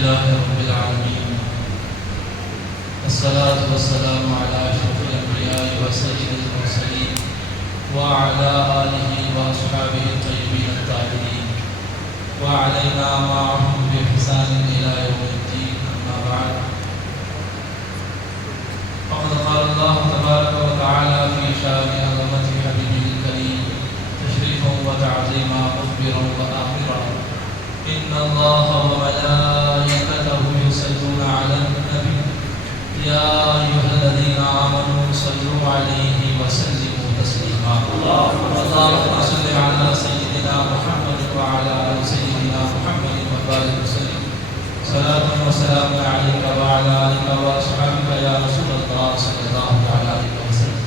لله رب العالمين والصلاة والسلام على أشرف الأنبياء وسيد المرسلين وعلى آله وأصحابه الطيبين الطاهرين وعلينا معهم بإحسان إلى يوم الدين. أما بعد، فقد قال الله تبارك وتعالى في شأن عظمة حبيبه الكريم تشريفا وتعظيما مخبرا وآمرا: إن الله وملائكته يصلون على النبي يا أيها الذين آمنوا صلوا عليه وسلموا تسليما. اللهم صل على سيدنا محمد وعلى آل سيدنا محمد وبارك وسلم. صلاة وسلام عليك وعلى آلك وأصحابك يا رسول الله صلى الله عليه وسلم.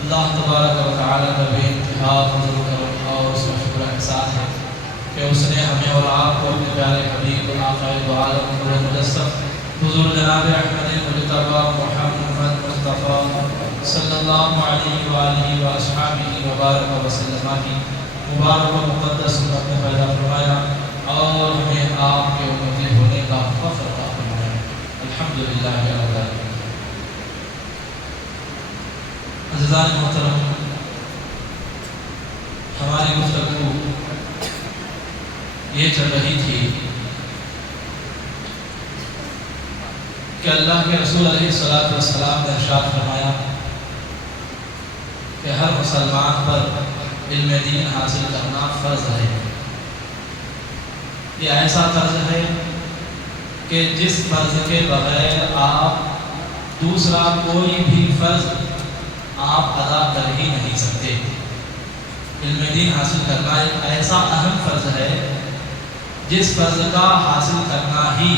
اللہ تبارک و تعالیٰ کا بے انتہا فضل و کرم اور اس کا شکر احسان ہے کہ اس نے ہمیں اور آپ کو اپنے پیارے حبیب آقا دو عالم نور مجسم حضور جناب احمد مجتبی محمد مصطفیٰ صلی اللہ علیہ وآلہ وآصحابہ وبارک وسلم کی مبارک و مقدس سنت میں پیدا فرمایا اور ہمیں آپ کے امتی ہونے کا فخر عطا فرمایا. الحمدللہ رب العالمین. عزیزان محترم، ہماری گفتگو یہ چل رہی تھی کہ اللہ کے رسول علیہ السلام نے ارشاد فرمایا کہ ہر مسلمان پر علم دین حاصل کرنا فرض ہے. یہ ایسا فرض ہے کہ جس فرض کے بغیر آپ دوسرا کوئی بھی فرض آپ ادا کر ہی نہیں سکتے. علم دین حاصل کرنا ایک ایسا اہم فرض ہے جس فرض کا حاصل کرنا ہی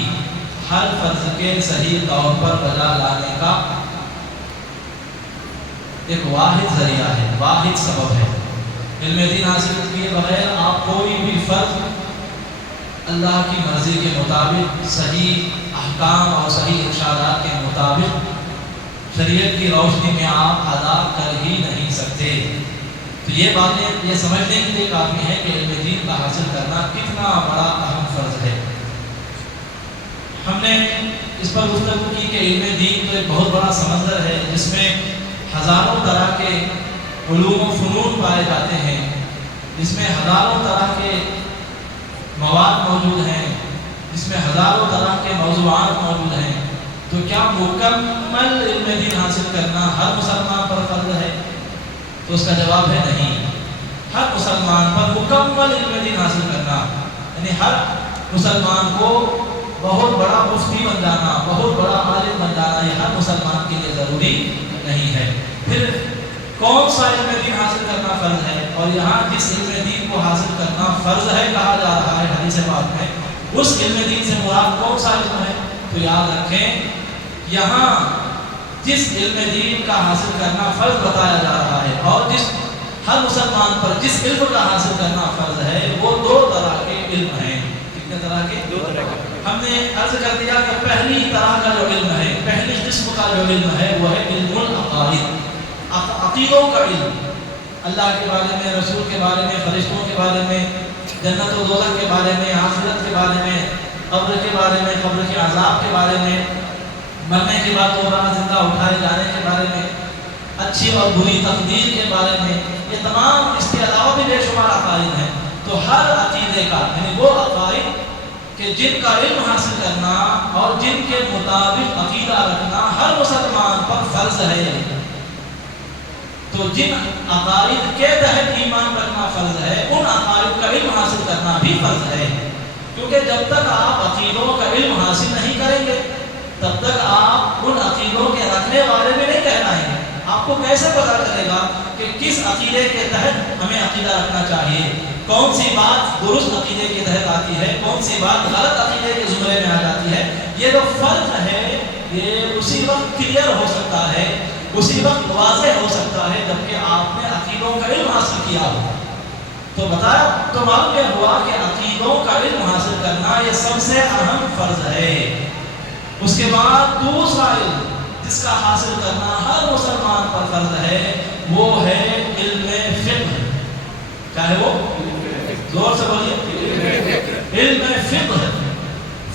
ہر فرض کے صحیح طور پر بجا لانے کا ایک واحد ذریعہ ہے، واحد سبب ہے. علم دین حاصل کیے بغیر آپ کوئی بھی فرض اللہ کی مرضی کے مطابق صحیح احکام اور صحیح ارشادات کے مطابق شریعت کی روشنی میں آپ ادا کر ہی نہیں سکتے. تو یہ باتیں یہ سمجھنے کے لیے کافی ہے کہ علم دین کا حاصل کرنا کتنا بڑا اہم فرض ہے. ہم نے اس پر گفتگو کی کہ علم دین تو ایک بہت بڑا سمندر ہے جس میں ہزاروں طرح کے علوم و فنون پائے جاتے ہیں، جس میں ہزاروں طرح کے مواد موجود ہیں، جس میں ہزاروں طرح کے موضوعات موجود ہیں. تو کیا مکمل علم دین حاصل کرنا ہر مسلمان پر فرض ہے؟ تو اس کا جواب ہے نہیں. ہر مسلمان پر مکمل علم دین حاصل کرنا یعنی ہر مسلمان کو بہت بڑا مفتی بن جانا، بہت بڑا عالم بن جانا یہ ہر مسلمان کے لیے ضروری نہیں ہے. پھر کون سا علم دین حاصل کرنا فرض ہے؟ اور یہاں جس علم دین کو حاصل کرنا فرض ہے کہا جا رہا ہے حدیث پاک میں، اس علم دین سے مراد کون سا علم ہے؟ تو یاد رکھیں، یہاں جس علم دین کا حاصل کرنا فرض بتایا جا رہا ہے اور جس ہر مسلمان پر جس علم کا حاصل کرنا فرض ہے وہ دو طرح کے علم ہیں. کتنے طرح کے؟ دو طرح کے. ہم نے عرض کر دیا کہ پہلی طرح کا جو علم ہے، پہلی قسم کا جو علم ہے وہ ہے علم العقائد، عقیدوں کا علم. اللہ کے بارے میں، رسول کے بارے میں، فرشتوں کے بارے میں، جنت و دوزخ کے بارے میں، آخرت کے بارے میں، قبر کے بارے میں، قبر کے عذاب کے بارے میں، مرنے کے بعد دوبارہ زندہ اٹھائے جانے کے بارے میں، اچھی اور بری تقدیر کے بارے میں. یہ تمام اس کے علاوہ بھی بے شمار عقائد ہیں. تو ہر عقیدے کا یعنی وہ عقائد کہ جن کا علم حاصل کرنا اور جن کے مطابق عقیدہ رکھنا ہر مسلمان پر فرض ہے. تو جن عقائد کے تحت ایمان رکھنا فرض ہے ان عقائد کا علم حاصل کرنا بھی فرض ہے. کیونکہ جب تک آپ عقیدوں کا علم حاصل نہیں کریں گے تب تک آپ ان عقیدوں کے رکھنے والے میں نہیں کہلائیں گے. آپ کو کیسے پتا چلے گا کہ کس عقیدے کے تحت ہمیں عقیدہ رکھنا چاہیے، کون سی بات درست عقیدے کے تحت آتی ہے، کون سی بات غلط عقیدے کے زمرے میں آ جاتی ہے؟ یہ جو فرق ہے یہ اسی وقت کلیئر ہو سکتا ہے، اسی وقت واضح ہو سکتا ہے جبکہ آپ نے عقیدوں کا علم حاصل کیا ہو. تو بتایا تو معلوم یہ ہوا کہ عقیدوں کا علم حاصل کرنا یہ سب سے اہم فرض ہے. اس کے بعد دوسرا علم جس کا حاصل کرنا ہر مسلمان پر فرض ہے وہ ہے علم فقہ. کیا ہے وہ؟ زور سے بولیے. علم فقہ.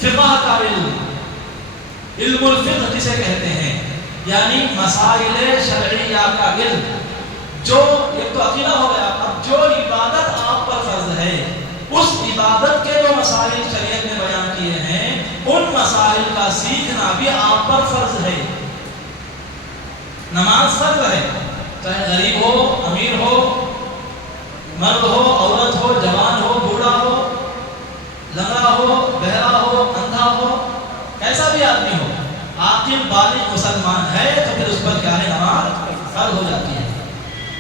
فقہ کا علم الفقہ جسے کہتے ہیں، یعنی مسائل شرعیہ کا علم، جو ایک تو عقیدہ ہو گیا، اب جو عبادت آپ پر فرض ہے اس عبادت کے جو مسائل شریعت نے بیان کیے ہیں ان مسائل کا سیکھنا بھی آپ پر فرض ہے۔ نماز فرض ہے، چاہے غریب ہو، امیر ہو، مرد ہو، عورت ہو، جوان ہو، بوڑھا ہو، لنگڑا ہو، بہرا ہو، اندھا ہو، کیسا بھی آدمی ہو، عاقل بالغ مسلمان ہے تو پھر اس پر کیا ہے؟ نماز فرض ہو جاتی ہے۔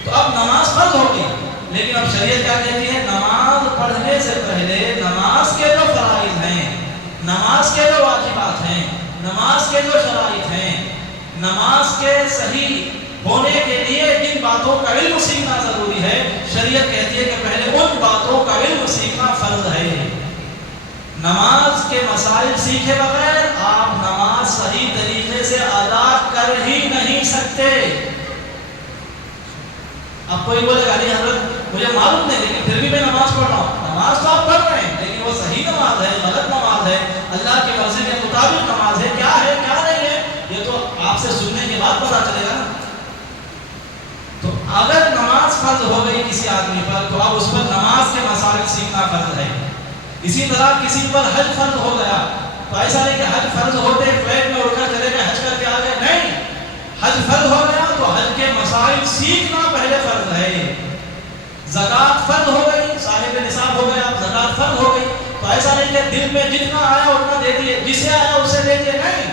تو اب نماز فرض ہوگی، لیکن اب شریعت کیا کہتی ہے؟ نماز پڑھنے سے پہلے نماز کے جو فرائض ہیں، نماز کے جو واجبات ہیں، نماز کے جو شرائط ہیں، نماز کے صحیح ہونے کے لیے جن باتوں کا علم سیکھنا ضروری ہے، شریعت کہتی ہے کہ پہلے ان باتوں کا علم سیکھنا فرض ہے۔ نماز کے مسائل سیکھے بغیر آپ نماز صحیح طریقے سے ادا کر ہی نہیں سکتے۔ اب کوئی بولے گا نہیں حضرت مجھے معلوم نہیں لیکن پھر بھی میں نماز پڑھ رہا ہوں۔ نماز تو آپ پڑھ رہے ہیں لیکن وہ صحیح نماز ہے، غلط نماز ہے، اللہ کی مرضی کے مطابق نماز ہے، کیا ہے کیا نہیں ہے، یہ تو آپ سے سننے کے بعد پتا چلے گا نا۔ تو اگر نماز فرض ہو گئی کسی آدمی پر تو اب اس پر نماز کے مسائل سیکھنا فرض ہے۔ اسی طرح کسی پر حج فرض ہو گیا تو ایسا نہیں کہ حج فرض ہوتے فلیٹ میں اڑ کر چلے گئے، حج کر کے آ گئے، نہیں، حج فرض ہو گیا تو حج کے مسائل سیکھنا پہلے فرض ہے۔ زکوٰۃ فرض ہو گئی، صاحب نصاب ہو گیا، زکوٰۃ فرض ہو گئی تو ایسا نہیں کہ دل میں جتنا آیا اتنا دے دیے، جسے آیا اسے دے دیے، نہیں،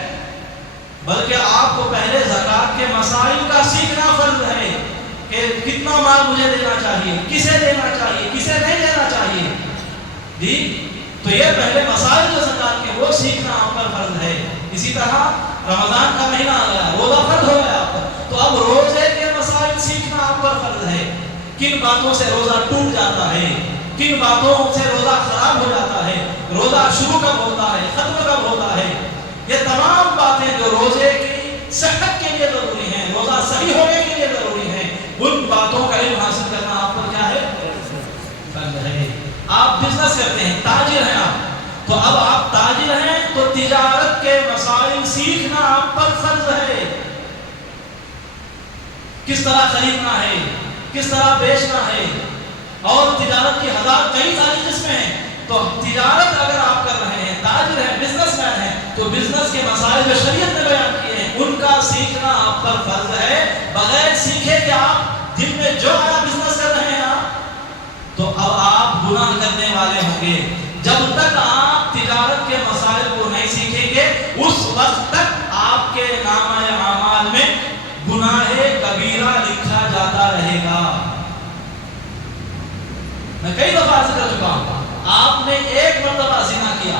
بلکہ آپ کو پہلے زکوٰۃ کے مسائل کا سیکھنا فرض ہے کہ کتنا مال مجھے دینا چاہیے، کسے دینا چاہیے، کسے نہیں دینا چاہیے، جی، تو یہ پہلے مسائل جو زکوٰۃ کے وہ سیکھنا آپ پر فرض ہے۔ اسی طرح رمضان کا مہینہ آ گیا، روزہ فرض ہو گیا آپ پر، تو اب روزے کے مسائل سیکھنا آپ پر فرض ہے۔ کن باتوں سے روزہ ٹوٹ جاتا ہے، کن باتوں سے روزہ خراب ہو جاتا ہے، روزہ شروع کب ہوتا ہے، ختم کب ہوتا ہے، یہ تمام باتیں جو روزے کی صحت کے لیے ضروری ہیں، روزہ صحیح ہونے کے لیے ضروری ہیں، ان باتوں کا علم حاصل کرنا آپ پر کیا ہے؟ فرض ہے۔ آپ بزنس کرتے ہیں، تاجر ہیں آپ، تو اب آپ تاجر ہیں تو تجارت کے مسائل سیکھنا آپ پر فرض ہے۔ کس طرح خریدنا ہے، کس طرح بیچنا ہے، اور تجارت کی کئی ساری قسمیں ہیں، تو تجارت اگر آپ کر رہے ہیں، تاجر ہیں، بزنس مین ہیں، تو بزنس کے مسائل جو شریعت نے بیان کیے ہیں ان کا سیکھنا آپ پر فرض ہے۔ بغیر سیکھے کہ آپ دل میں جو آیا بزنس کر رہے ہیں آپ، تو اب آپ گناہ کرنے والے ہوں گے۔ جب تک آپ تجارت کے مسائل کو نہیں سیکھیں گے اس وقت تک آپ کے نامہ اعمال میں گناہ کبیرہ لکھا جاتا رہے گا۔ میں کئی دفعہ عرض کر چکا ہوں، آپ نے ایک مرتبہ زنا کیا،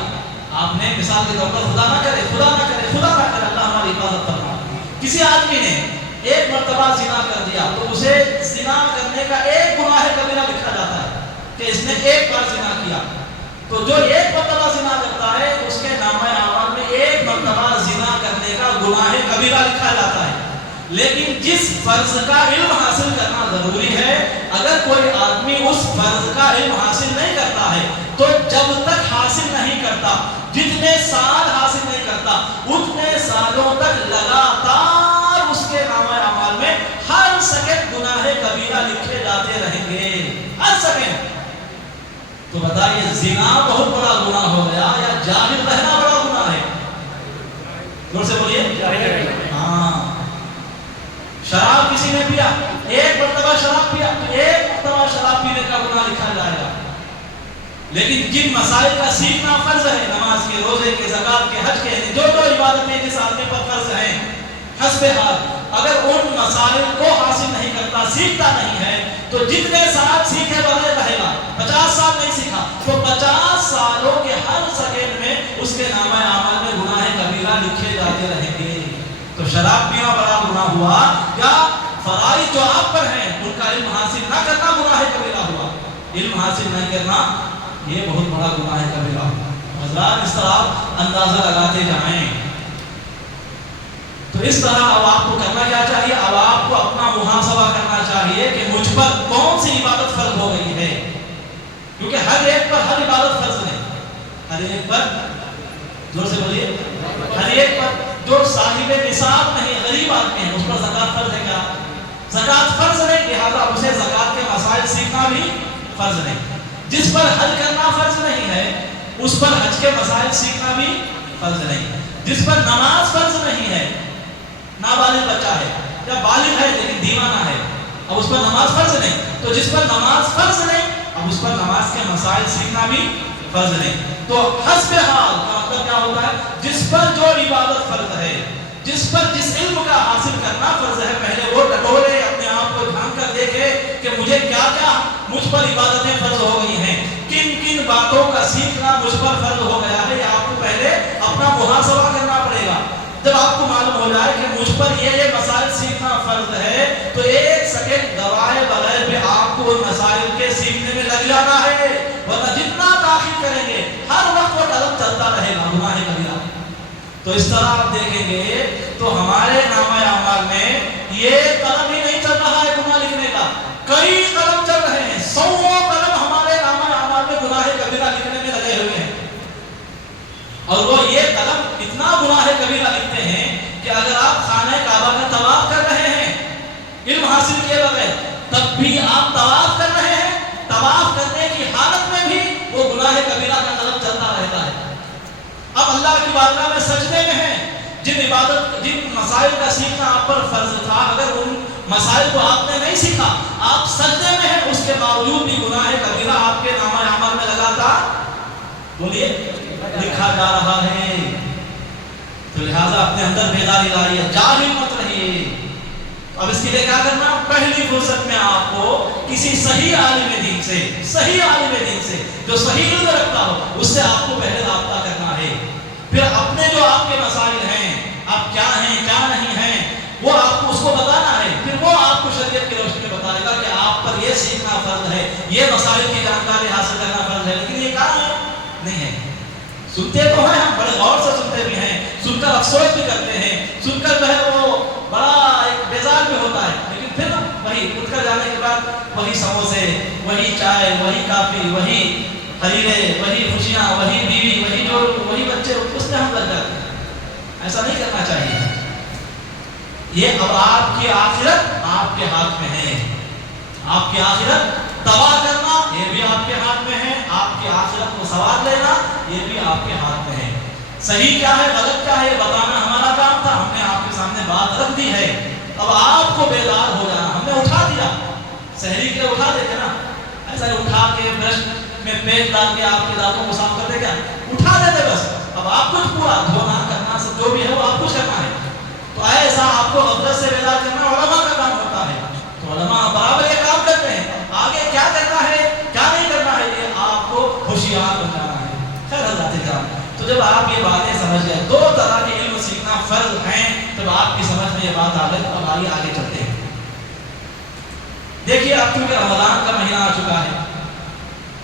آپ نے مثال کے طور پر خدا نہ کرے اللہ ہماری حفاظت فرمائے، کسی آدمی نے ایک مرتبہ زنا کر دیا تو اسے زنا کرنے کا ایک گناہ کبیرہ لکھا جاتا ہے کہ اس نے ایک بار زنا کیا، تو جو ایک مرتبہ زنا کرتا ہے اس کے نامہ اعمال میں ایک مرتبہ زنا کرنے کا گناہ کبیرہ لکھا جاتا ہے۔ لیکن جس فرض کا علم حاصل کرنا ضروری ہے، اگر کوئی آدمی اس فرض کا علم حاصل نہیں کرتا ہے تو جب تک حاصل نہیں کرتا، جتنے سال حاصل نہیں کرتا اتنے سالوں تک لگاتار اس کے نامہ اعمال میں ہر سیکنڈ گناہ کبیرہ لکھے جاتے رہیں گے، ہر سیکنڈ۔ تو بتائیے زنا بہت بڑا گناہ ہو گیا یا جاہل رہنا بڑا گناہ ہے؟ زور سے بولیے۔ ہاں، شراب کسی نے پیا، ایک مرتبہ شراب پیا تو ایک مرتبہ شراب پینے کا گناہ لکھا جائے گا۔ لیکن جن مسائل کا سیکھنا فرض ہے، نماز کے، روزے کے، زکوٰۃ کے، حج کے، جو عبادتیں جس آدمی پر فرض ہیں حسب حال، اگر ان مسائل کو حاصل نہیں کرتا، سیکھتا نہیں ہے، تو جتنے سال سیکھے بغیر رہے گا، 50 سال نہیں سیکھا تو 50 سالوں کے ہر سیکنڈ میں اس کے نامہ اعمال میں گناہ کبیرہ لکھے جاتے رہیں گے۔ تو شراب پینا بڑا گناہ ہوا یا فرائض جو آپ پر ہیں ان کا علم حاصل نہ کرنا گناہ کبیرہ ہوا؟ علم حاصل نہیں کرنا یہ بہت بڑا گناہ کبیرہ ہوا۔ حضرات اس طرح اندازہ لگاتے جائیں تو اس طرح اب آپ کو کرنا کیا چاہیے؟ اب آپ کو اپنا محاسبہ کرنا چاہیے کہ مجھ پر کون سی عبادت فرض ہو گئی ہے، کیونکہ ہر ایک پر ہر عبادت فرض نہیں، ہر ایک پر زور سے بولیے، ہر ایک پر جو صاحب نصاب نہیں، غریب آدمی ہے، اس پر زکوٰۃ فرض ہے کیا؟ زکوٰۃ فرض نہیں، لہٰذا اسے زکوٰۃ کے مسائل سیکھنا بھی فرض نہیں۔ جس پر حج کرنا فرض نہیں ہے اس پر حج کے مسائل سیکھنا بھی فرض نہیں۔ جس پر نماز فرض نہیں ہے، نابالغ بچہ ہے یا بالغ ہے لیکن دیوانہ ہے، اب اس پر نماز فرض نہیں، تو جس پر نماز فرض نہیں اب اس پر نماز کے مسائل سیکھنا بھی فرض نہیں۔ تو حسب حال کا مطلب کیا ہوتا ہے؟ جس پر جو عبادت فرض ہے، جس پر جس علم کا حاصل کرنا فرض ہے، پہلے وہ ٹٹولے، اپنے آپ کو جھانک کر دیکھے کہ مجھے کیا کیا مجھ پر عبادتیں فرض ہو گئی ہیں، کن کن باتوں کا سیکھنا مجھ پر فرض ہو گیا ہے، یہ آپ کو پہلے اپنا محاسبہ کرنا پڑے گا۔ جب آپ کو معلوم ہو جائے کہ مجھ پر یہ مسائل سیکھنا فرض ہے تو ایک سیکنڈ گوائے بغیر بھی آپ کو ان مسائل کے سیکھنے میں لگ جانا ہے، ورنہ جتنا تاخیر کریں گے ہر وقت وہ قدم چلتا رہے گا گناہ کبیرہ۔ تو اس طرح آپ دیکھیں گے تو ہمارے نامہ اعمال میں یہ قدم ہی نہیں چل رہا ہے گناہ لکھنے کا، کئی قدم چل رہے ہیں، 100 قدم ہمارے نامہ اعمال میں گناہ کبیرہ لکھنے میں لگے ہوئے ہیں، اور وہ یہ قلم اتنا گناہ کبیرہ لکھتے ہیں کہ اگر آپ خانہ کعبہ کا طواف کر رہے ہیں علم حاصل کیے بغیر، تب بھی آپ طواف کر رہے ہیں، طواف کرنے کی حالت میں بھی وہ گناہ کبیرہ کا قلم چلتا رہتا ہے۔ اب اللہ کی بارگاہ میں سجدے میں ہیں، جن مسائل کا سیکھنا آپ پر فرض تھا، اگر ان مسائل کو آپ نے نہیں سیکھا، آپ سجدے میں ہیں، اس کے باوجود بھی گناہ کبیرہ آپ کے نامہ اعمال میں لگاتار بولیے لکھا جا رہا ہے۔ تو لہذا اپنے اندر بیداری لائیے، جاہل مت رہیے۔ اب اس کے لیے کیا کرنا؟ پہلی فرصت میں آپ کو کسی صحیح عالم دین سے جو صحیح علم رکھتا ہو اس سے آپ کو پہلے رابطہ کرنا ہے، پھر اپنے جو آپ کے مسائل ہیں، آپ کیا ہیں کیا نہیں ہیں، وہ آپ کو اس کو بتانا ہے، پھر وہ آپ کو شریعت کی روشنی میں بتائے گا کہ آپ پر یہ سیکھنا فرض ہے، یہ مسائل کی جانکاری حاصل کرنا فرض ہے، لیکن یہ کام نہیں ہے۔ سنتے تو ہیں، ہم بڑے غور سے سنتے بھی ہیں، سن کر افسوس بھی کرتے ہیں، سن کر جو ہے وہ بڑا ایک بیزار بھی ہوتا ہے، لیکن پھر وہی اٹھ کر جانے کے بعد وہی سموسے، وہی چائے، وہی کافی، وہی خریدے، وہی خوشیاں، وہی بیوی، وہی بچے، اس میں ہم لگ جاتے ہیں۔ ایسا نہیں کرنا چاہیے۔ یہ اب آپ کی آخرت آپ کے ہاتھ میں ہے، آپ کی آخرت تباہ کرنا یہ بھی آپ کے ہاتھ میں ہے، آپ کی آخرت کو سوار لینا یہ بھی آپ کے ہاتھ میں ہے۔ صحیح کیا ہے غلط کیا ہے بتانا ہمارا کام تھا، ہم نے آپ کے سامنے بات رکھ دی ہے، اب آپ کو بیدار ہو جانا۔ ہم نے اٹھا دیا، سحری کے لیے اٹھا دیتے نا، ایسا اٹھا کے برش میں پیٹ ڈال کے آپ کے دانتوں کو صاف کر دے کیا؟ اٹھا دیتے بس۔ اب آپ کچھ پورا دھونا کرنا سب جو بھی ہے وہ آپ کچھ کرنا ہے، تو ایسا آپ کو غفلت سے بیدار کرنا علماء کا کام ہوتا ہے، تو علماء برابر یہ کام کرتے ہیں۔ آگے کیا کرنا ہے کیا نہیں کرنا ہے یہ آپ کو ہوشیار بنانا ہے۔ خیر حضرات کرام، تو جب آپ یہ باتیں سمجھ گئے، دو طرح کے علم سیکھنا فرض ہیں، جب آپ کی سمجھ میں یہ بات آ گئی تو ہماری آگے چلتے ہیں۔ دیکھیے اب کیونکہ رمضان کا مہینہ آ چکا ہے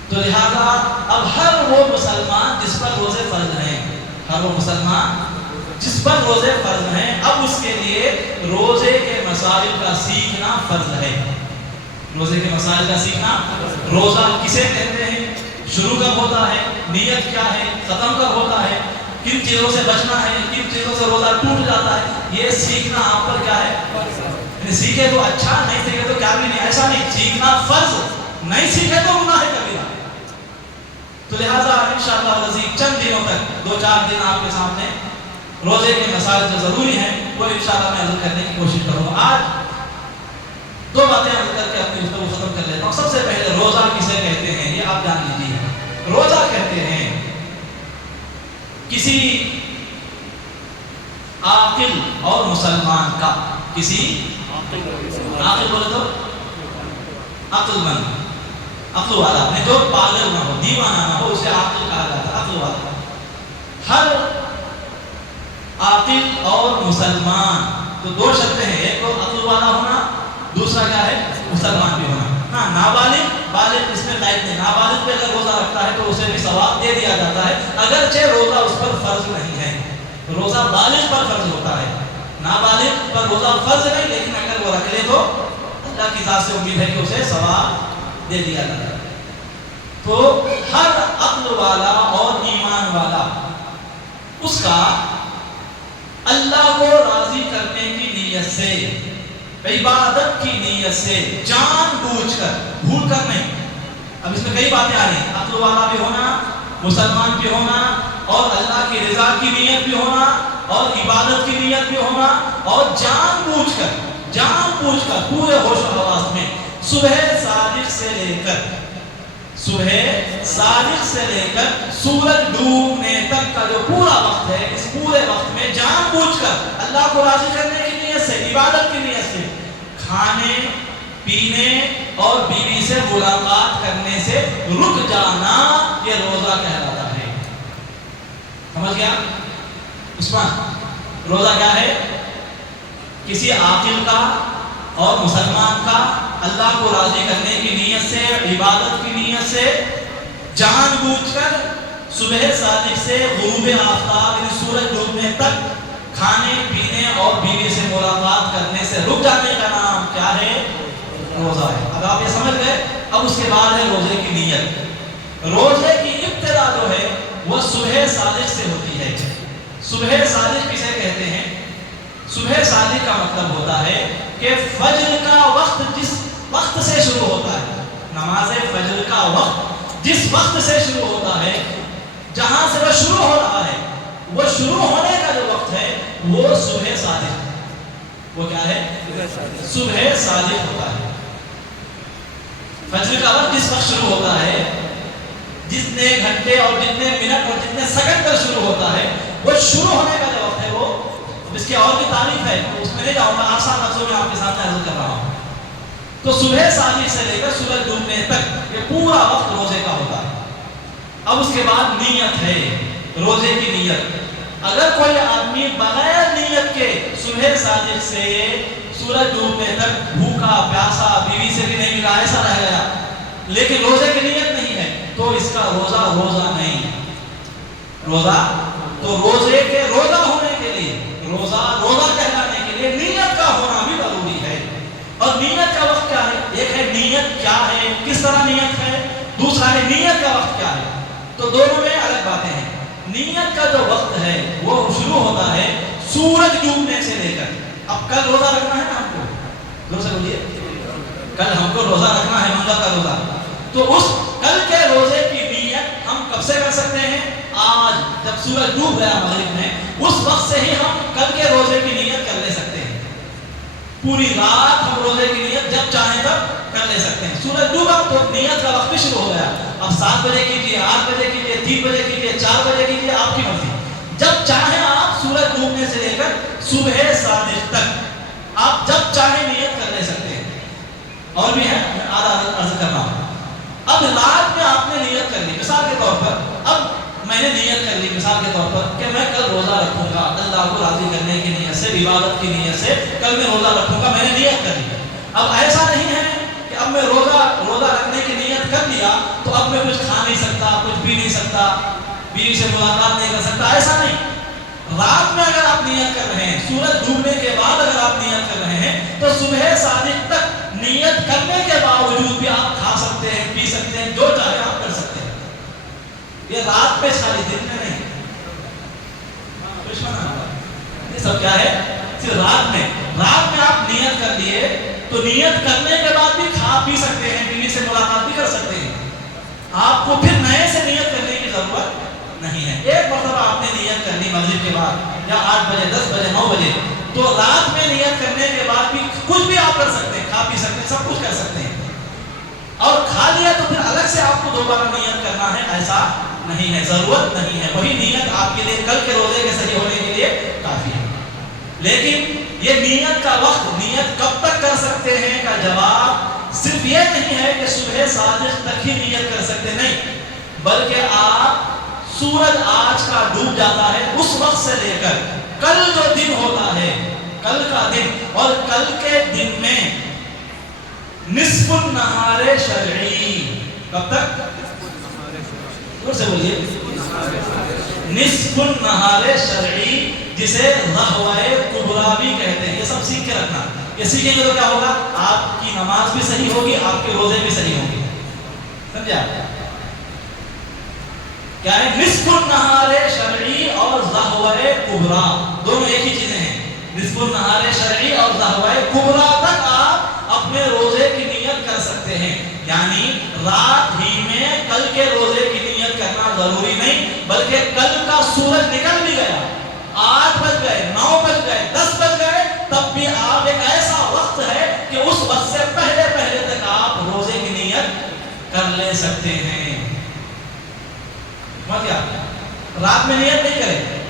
تو لہذا اب ہر وہ مسلمان جس پر روزے فرض ہیں، ہر وہ مسلمان جس پر روزے فرض ہیں، اب اس کے لیے روزے کے مسائل کا سیکھنا فرض ہے۔ روزے کے مسائل کا سیکھنا، روزہ کسے کہتے ہیں، شروع کب ہوتا ہے، نیت کیا ہے، ختم کب ہوتا ہے، کن چیزوں سے بچنا ہے، کن چیزوں سے روزہ ٹوٹ جاتا ہے، یہ سیکھنا آپ پر کیا ہے، یعنی سیکھے تو اچھا، نہیں سیکھے تو کیا بھی نہیں، ایسا نہیں، سیکھنا فرض، نہیں سیکھے تو گناہ کبیرہ۔ تو لہٰذا انشاءاللہ العزیز چند دنوں تک 2-4 دن آپ کے سامنے روزے کے مسائل جو ضروری ہیں وہ انشاءاللہ میں عرض کرنے کی کوشش کروں گا۔ آج 2 باتیں عرض کر کے اپنی گفتگو ختم کر لیتا ہوں۔ سب سے پہلے روزہ کسے کہتے ہیں یہ آپ جان لیجیے۔ روزہ کہتے ہیں کسی عاقل اور مسلمان کا، کسی عاقل بولے تو عقل مند، عقل والا، نہیں جو پاگل نہ ہو، دیوانہ نہ ہو، اسے عاقل کہا جاتا ہے، عقل والا۔ ہر عاقل اور مسلمان تو 2 شرطیں ہیں، ایک تو عقل والا ہونا، دوسرا کیا ہے مسلمان بھی ہونا۔ ہاں نابالغ، بالغ اس میں قید نہیں، نابالغ پہ اگر روزہ رکھتا ہے تو اسے بھی ثواب دے دیا جاتا ہے، اگرچہ روزہ اس پر فرض نہیں ہے، روزہ بالغ پر فرض ہوتا ہے، نابالغ پر روزہ فرض نہیں، لیکن اگر وہ رکھ لے تو اللہ کی ذات سے امید ہے کہ اسے ثواب دے دیا جاتا ہے۔ تو ہر عقل والا اور ایمان والا اس کا اللہ کو راضی کرنے کی نیت سے، عبادت کی نیت سے، جان بوجھ کر، بھول کر نہیں۔ اب اس میں کئی باتیں آ رہی ہیں، عقل والا بھی ہونا، مسلمان بھی ہونا، اور اللہ کی رضا کی نیت بھی ہونا، اور عبادت کی نیت بھی ہونا، اور جان بوجھ کر پورے ہوش و حواس میں صبح صادق سے لے کر سورج ڈوبنے تک کا جو پورا وقت ہے، اس پورے وقت میں جان بوجھ کر اللہ کو راضی کرنے کی نیت سے، عبادت کی نیت سے کھانے پینے اور بیوی سے ملاقات کرنے سے رک جانا، یہ روزہ کہلاتا ہے۔ سمجھ گیا عثمان؟ روزہ کیا ہے؟ کسی عاقل کا اور مسلمان کا اللہ کو راضی کرنے کی نیت سے، عبادت کی نیت سے، جان بوجھ کر صبح صادق سے غروب آفتاب یعنی سورج ڈوبنے تک کھانے پینے اور بیوی سے ملاقات کرنے سے رک جانے کا نام کیا ہے؟ روزہ ہے۔ اب آپ یہ سمجھ گئے، اب اس کے بعد ہے روزے کی نیت۔ روزے کی ابتدا جو ہے وہ صبح صادق سے ہوتی ہے۔ صبح صادق کسے کہتے ہیں؟ صبح صادق کا مطلب ہوتا ہے کہ فجر کا وقت جس وقت سے شروع ہوتا ہے، نماز فجر کا وقت جس وقت سے شروع ہوتا ہے، جہاں سے وہ شروع ہو رہا ہے، وہ شروع ہونے کا جو وقت ہے وہ صبح صادق، وہ کیا ہے؟ صبح صادق ہوتا ہے۔ فجر کا وقت جس وقت شروع ہوتا ہے، جتنے گھنٹے اور جتنے منٹ اور جتنے سیکنڈ پر شروع ہوتا ہے، وہ شروع ہونے کا جو وقت ہے وہ، اس کی اور بھی تعریف ہے، اس میں نہیں جاؤں گا، آسان لفظوں میں آپ کے سامنے عرض کر رہا ہوں۔ تو صبح صادق سے لے کر سورج ڈوبنے تک یہ پورا وقت روزے کا ہوتا ہے۔ اب اس کے بعد نیت ہے، روزے کی نیت۔ اگر کوئی آدمی بغیر نیت کے صبح صادق سے سورج ڈوبنے تک بھوکا پیاسا، بیوی سے بھی نہیں ملا، ایسا رہ گیا، لیکن روزے کی نیت نہیں ہے، تو اس کا روزہ نہیں۔ روزہ تو روزے کے روزہ ہونے کے لیے، روزہ کہلانے کے لیے نیت کا ہونا بھی ضروری ہے۔ اور نیت کا وقت کیا ہے؟ ایک ہے نیت کیا ہے، کس طرح نیت ہے، دوسرا ہے نیت کا وقت کیا ہے۔ تو دونوں میں الگ باتیں ہیں۔ نیت کا جو وقت ہے وہ شروع ہوتا ہے سورج ڈوبنے سے لے کر۔ اب کل روزہ رکھنا ہے نا ہم کو، زور سے بولیے، کل ہم کو روزہ رکھنا ہے، منگل کا روزہ۔ تو اس کل کے روزے کی نیت ہم کب سے کر سکتے ہیں؟ آج جب سورج ڈوب گیا مغرب میں، اس وقت سے ہی ہم کل کے روزے کی نیت کر لے سکتے ہیں۔ پوری رات ہم روزے کی نیت جب چاہیں تب کر لے سکتے ہیں۔ سورج ڈوبا تو نیت کا وقت بھی شروع ہو گیا۔ اب 7 بجے کیجیے، 8 بجے کیجیے، 3 بجے کیجیے، 4 بجے کیجیے، آپ کی مرضی۔ جب چاہیں آپ سورج ڈوبنے سے لے کر صبح صادق تک آپ جب چاہیں نیت کر لے سکتے ہیں۔ اور بھی ہے، میں آدھا عرض کر رہا ہوں۔ اب رات میں آپ نے نیت کر لی، مثال کے طور پر، اب میں نے نیت کر لی مثال کے طور پر کہ میں کل روزہ رکھوں گا، اللہ کو راضی کرنے کی نیت سے، عبادت کی نیت سے کل میں روزہ رکھوں گا، میں نے نیت کر لی۔ اب ایسا نہیں ہے کہ اب میں روزہ رکھنے کی نیت کر لیا تو اب میں کچھ کھا نہیں سکتا، کچھ پی نہیں سکتا، بیوی سے ملاقات نہیں کر سکتا، ایسا نہیں۔ رات میں اگر آپ نیت کر رہے ہیں، سورج ڈوبنے کے بعد اگر آپ نیت کر رہے ہیں، تو صبح صادق تک نیت کرنے کے باوجود بھی آپ کھا سکتے ہیں، پی سکتے ہیں، جو چاہے آپ کر سکتے ہیں۔ یہ رات پہ ساری دن میں نہیں، یہ سب کیا ہے؟ صرف رات میں آپ نیت کر لیے تو نیت کرنے کے بعد بھی کھا پی سکتے ہیں، بیوی سے ملاقات بھی کر سکتے ہیں۔ آپ کو پھر نئے سے نیت کرنے کی ضرورت نہیں ہے۔ ایک مرتبہ آپ نے نیت کر لی مغرب کے بعد یا 8 بجے، 10 بجے، 9 بجے، تو رات میں نیت کرنے کے بعد بھی کچھ بھی آپ کر سکتے ہیں، کھا پی سکتے ہیں، سب کچھ کر سکتے ہیں۔ اور کھا لیا تو پھر الگ سے آپ کو دوبارہ نیت کرنا ہے، ایسا نہیں ہے، ضرورت نہیں ہے۔ وہی نیت آپ کے لیے کل کے روزے کے صحیح ہونے کے لیے کافی ہے۔ لیکن یہ نیت کا وقت، نیت کب تک کر سکتے ہیں کا جواب صرف یہ نہیں ہے کہ صبح صادق تک ہی نیت کر سکتے، نہیں، بلکہ آپ سورج آج کا ڈوب جاتا ہے اس وقت سے لے کر کل جو دن ہوتا ہے، کل کا دن، اور کل کے دن میں نصف النہار شرعی، کب تک؟ دور سے بولیے، نصف النہار شرعی، جسے رہوائے کبریٰ بھی کہتے ہیں۔ یہ سب سیکھ کے رکھنا، یہ سیکھیں گے تو کیا ہوگا؟ آپ کی نماز بھی صحیح ہوگی، آپ کے روزے بھی صحیح ہوں گے، سمجھا؟ کیا ہے؟ نصف النہار شرعی اور ظہوہ کبریٰ، دونوں ایک ہی چیزیں ہیں۔ نصف النہار شرعی اور ظہوہ کبریٰ تک آپ اپنے روزے کی نیت کر سکتے ہیں، یعنی رات ہی میں کل کے روزے کی نیت کرنا ضروری نہیں، بلکہ کل کا سورج نکل بھی گیا، 8 بج گئے، 9 بج گئے، 10 بج گئے، تب بھی آپ ایک ایسا وقت ہے کہ اس وقت سے پہلے تک آپ روزے کی نیت کر لے سکتے ہیں۔ رات میں نیت نہیں کرے،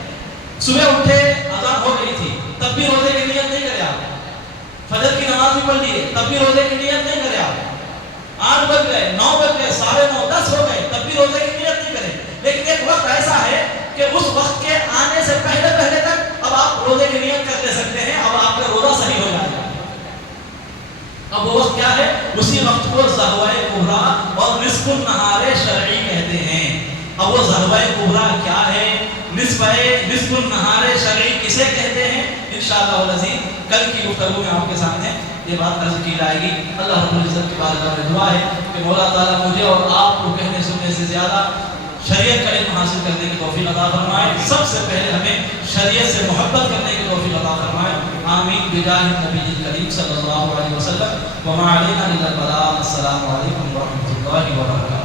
صبح اٹھے اذان ہو گئی تھی تب بھی روزے کی نیت نہیں کرے آپ، فجر کی نماز بھی پڑھ لیے تب بھی روزے کی نیت نہیں کرے آپ، 8 بج گئے، 9 بج گئے، 9:30، 10 ہو گئے، تب بھی روزے کی نیت نہیں کرے۔ لیکن ایک وقت ایسا ہے کہ اس وقت کے آنے سے پہلے تک اب آپ روزے کی نیت کر لے سکتے ہیں، اب آپ کا روزہ صحیح ہو جائے گا۔ اب وہ وقت کیا ہے؟ اسی وقت کو ظہوہ کبریٰ اور نصف النہار شرعی کہتے ہیں۔ اب وہ ظہوہ کبریٰ کیا ہے، نصف النہار شرعی کسے کہتے ہیں، انشاءاللہ العزیز کل کی گفتگو میں آپ کے سامنے یہ بات عرض کی جائے گی۔ اللہ رب العزت کی بارگاہ میں دعا ہے کہ مولا تعالیٰ مجھے اور آپ کو کہنے سننے سے زیادہ شریعت کا علم حاصل کرنے کی توفیق عطا فرمائے، سب سے پہلے ہمیں شریعت سے محبت کرنے کی توفیق عطا فرمائے، آمین بجاہ نبی کریم صلی اللہ علیہ وسلم۔ وما علینا الا البلاغ۔ السلام علیکم ورحمۃ اللہ وبرکاتہ۔